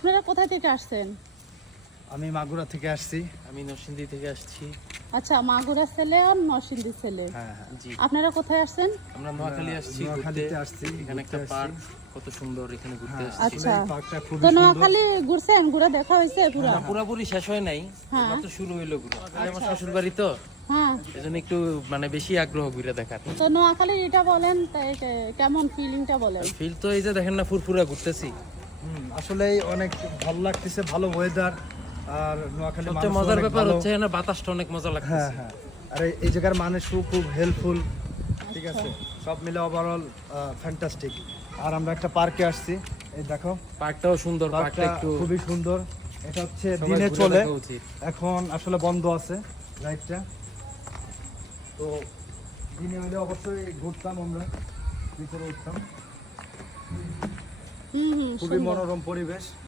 আপনারা কোথা থেকে আসছেন? আমি মাগুরা থেকে আসছি। আমি নরসিংদী থেকে আসছি। আচ্ছা, মাগুরা ছেলে আর নরসিংদী ছেলে। হ্যাঁ হ্যাঁ, জি, আপনারা কোথায় আসছেন? আমরা নোয়াখালী আসছি ঘুরতে। নোয়াখালীতে আসছি, এখানে একটা ঘুরতে পার্ক আসছি। কত সুন্দর, এখানে ঘুরতে হ্যাঁ, আসছি। আচ্ছা। আসলে এই পার্কটা খুবই তো সুন্দর। নোয়াখালী ঘুরছেন, ঘুরে দেখা হয়েছে পুরো? না, পুরাপুরি শেষ হয় নাই, হ্যাঁ। মাত্র শুরু হইলো ঘুরা। আমার শ্বশুর বাড়ি তো, হ্যাঁ। এজন্য একটু মানে বেশি আগ্রহ ঘুরে দেখার। তো নোয়াখালীর এটা বলেন, তাই কেমন ফিলিংটা বলেন? ফিল তো এই যে দেখেন না, ফুরফুরা ঘুরতেছি। আসলেই অনেক ভালো লাগতেছে, ভালো ওয়েদার। আর নোয়াখালী সবচেয়ে মজার ব্যাপার হচ্ছে না, বাতাসটা অনেক মজা হ্যাঁ লাগতেছে। হ্যাঁ, আর এই জায়গার মানুষও খুব হেল্পফুল। ঠিক আছে, সব মিলে ওভারঅল ফ্যান্টাস্টিক। আর আমরা একটা পার্কে আসছি, এই দেখো পার্কটাও সুন্দর, পার্কটা পার্কটা একটু খুবই সুন্দর। এটা হচ্ছে সবাই দিনে ঘুরে চলে, দেখা উচিত। এখন আসলে বন্ধ আছে রাইডটা। তো দিনে হলে অবশ্যই ঘুরতাম, আমরা ভিতরে উঠতাম। হুম হুম, খুবই সুন্দর। মনোরম পরিবেশ।